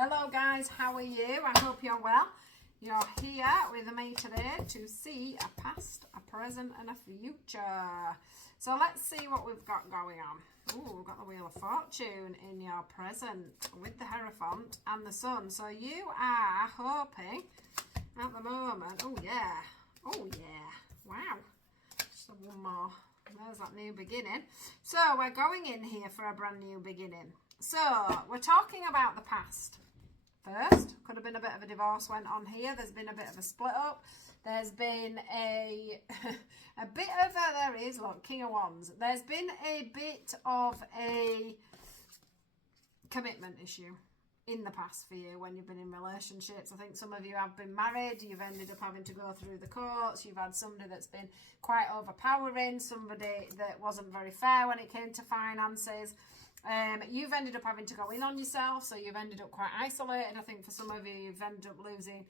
Hello guys, how are you? I hope you're well. You're here with me today to see a past, a present and a future. So let's see what we've got going on. Ooh, we've got the Wheel of Fortune in your present with the Hierophant and the Sun. So you are hoping at the moment, oh yeah, wow. Just one more. There's that new beginning. So we're going in here for a brand new beginning. So we're talking about the past. First, could have been a bit of a divorce went on here. There's been a bit of a split up. There's been a bit of a, there it is, look, King of Wands. There's been a bit of a commitment issue in the past for you when you've been in relationships. I think some of you have been married. You've ended up having to go through the courts. You've had somebody that's been quite overpowering, somebody that wasn't very fair when it came to finances. You've ended up having to go in on yourself, so you've ended up quite isolated. I think for some of you, you've ended up losing,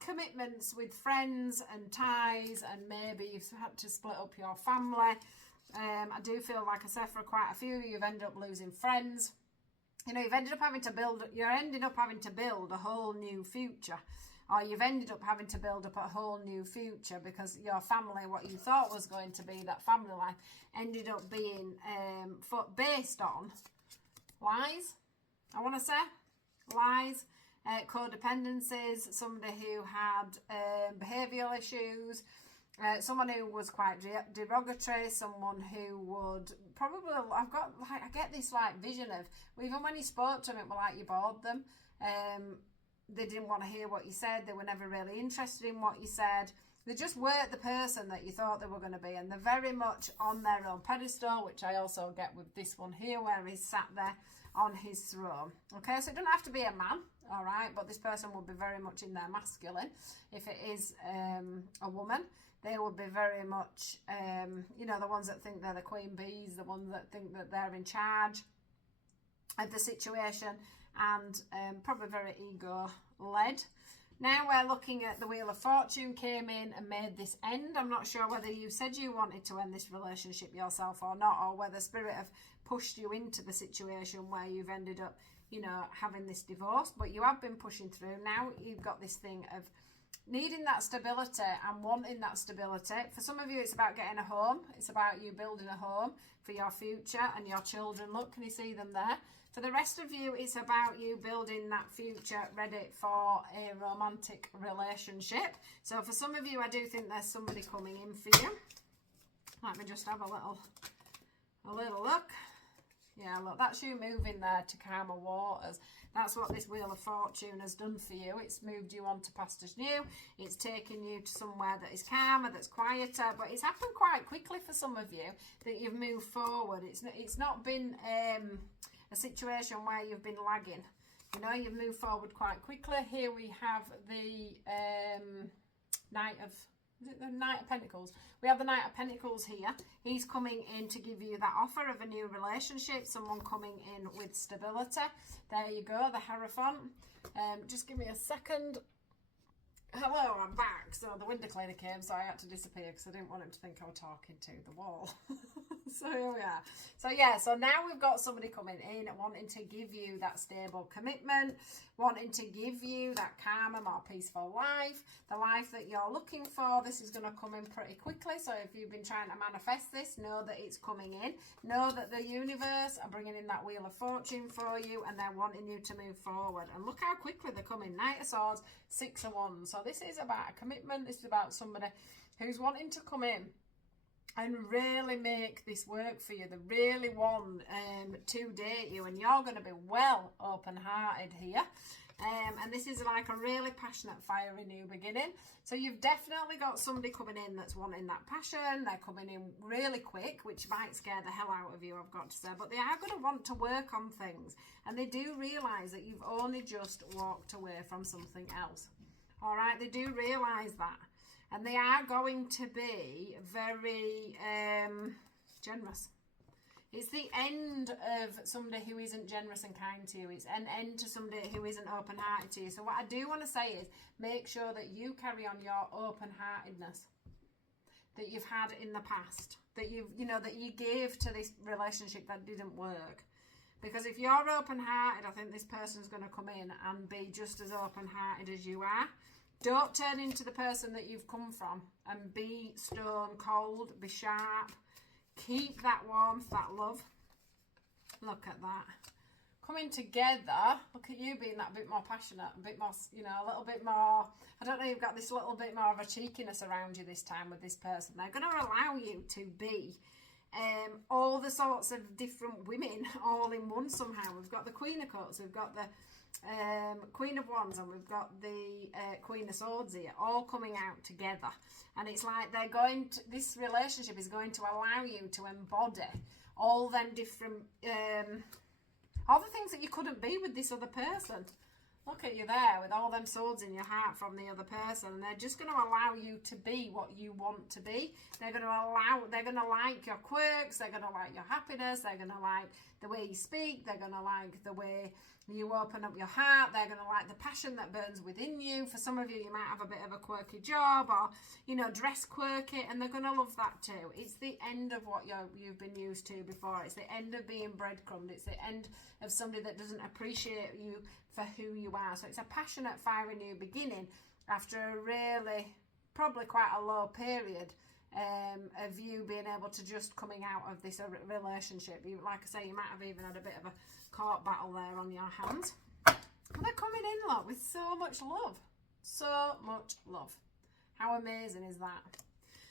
commitments with friends and ties, and maybe you've had to split up your family. I do feel like I said for quite a few, you've ended up losing friends. You've ended up having to build, a whole new future. Or you've ended up having to build up a whole new future because your family, what you thought was going to be that family life, ended up being based on lies, I want to say. Lies, codependencies, somebody who had behavioural issues, someone who was quite derogatory, someone who would probably, I get this vision of, even when you spoke to them, it was like you bored them. They didn't want to hear what you said. They were never really interested in what you said. They just weren't the person that you thought they were going to be. And they're very much on their own pedestal, which I also get with this one here, where he's sat there on his throne. Okay, so it doesn't have to be a man, all right? But this person will be very much in their masculine. If it is a woman, they will be very much, the ones that think they're the queen bees, the ones that think that they're in charge of the situation, and probably very ego-led. Now we're looking at the Wheel of Fortune came in and made this end. I'm not sure whether you said you wanted to end this relationship yourself or not, or whether Spirit have pushed you into the situation where you've ended up, having this divorce, but you have been pushing through. Now you've got this thing of needing that stability and wanting that stability. For some of you, it's about getting a home. It's about you building a home for your future and your children. Look, can you see them there? For the rest of you, it's about you building that future ready for a romantic relationship. So for some of you, I do think there's somebody coming in for you. Let me just have a little look. Yeah, look, that's you moving there to calmer waters. That's what this Wheel of Fortune has done for you. It's moved you on to past as new. It's taken you to somewhere that is calmer, that's quieter. But it's happened quite quickly for some of you that you've moved forward. It's not been a situation where you've been lagging. You've moved forward quite quickly. Here we have the Knight of Pentacles. We have the Knight of Pentacles here. He's coming in to give you that offer of a new relationship, someone coming in with stability. There you go, the Hierophant. Just give me a second. Hello, I'm back. So the window cleaner came, so I had to disappear because I didn't want him to think I was talking to the wall. So here we are. So now we've got somebody coming in wanting to give you that stable commitment, wanting to give you that calmer, more peaceful life, the life that you're looking for. This is going to come in pretty quickly. So if you've been trying to manifest this, know that it's coming in. Know that the universe are bringing in that Wheel of Fortune for you, and they're wanting you to move forward. And look how quickly they're coming. Knight of Swords, Six of Wands. So this is about a commitment. This is about somebody who's wanting to come in and really make this work for you. They really want to date you, and you're going to be well open-hearted here. And this is like a really passionate, fiery new beginning. So you've definitely got somebody coming in that's wanting that passion. They're coming in really quick, which might scare the hell out of you, I've got to say. But they are going to want to work on things. And they do realise that you've only just walked away from something else. All right, they do realise that. And they are going to be very generous. It's the end of somebody who isn't generous and kind to you. It's an end to somebody who isn't open-hearted to you. So what I do want to say is make sure that you carry on your open-heartedness that you've had in the past, that that you gave to this relationship that didn't work. Because if you're open-hearted, I think this person's going to come in and be just as open-hearted as you are. Don't turn into the person that you've come from and be stone cold, be sharp. Keep that warmth, that love. Look at that. Coming together. Look at you being that bit more passionate, a bit more, you know, a little bit more. I don't know, you've got this little bit more of a cheekiness around you this time with this person. They're going to allow you to be all the sorts of different women all in one somehow. We've got the Queen of Cups, we've got the Queen of Wands, and we've got the Queen of Swords here, all coming out together. And it's like they're going to, this relationship is going to allow you to embody all them different, all the things that you couldn't be with this other person. Look at you there with all them swords in your heart from the other person, and they're just going to allow you to be what you want to be. They're going to like your quirks, they're going to like your happiness, they're going to like the way you speak, they're going to like the way you open up your heart, they're going to like the passion that burns within you. For some of you, you might have a bit of a quirky job or, you know, dress quirky, and they're going to love that too. It's the end of what you've been used to before. It's the end of being breadcrumbed. It's the end of somebody that doesn't appreciate you for who you are. So it's a passionate, fiery new beginning after a really, probably quite a low period of you being able to just coming out of this relationship. You, like I say, you might have even had a bit of a court battle there on your hands. But they're coming in, look, with so much love. So much love. How amazing is that?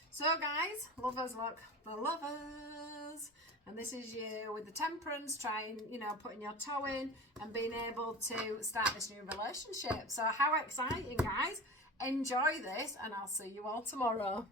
So guys, lovers, look, the lovers. And this is you with the temperance, trying, you know, putting your toe in and being able to start this new relationship. So how exciting, guys. Enjoy this, and I'll see you all tomorrow.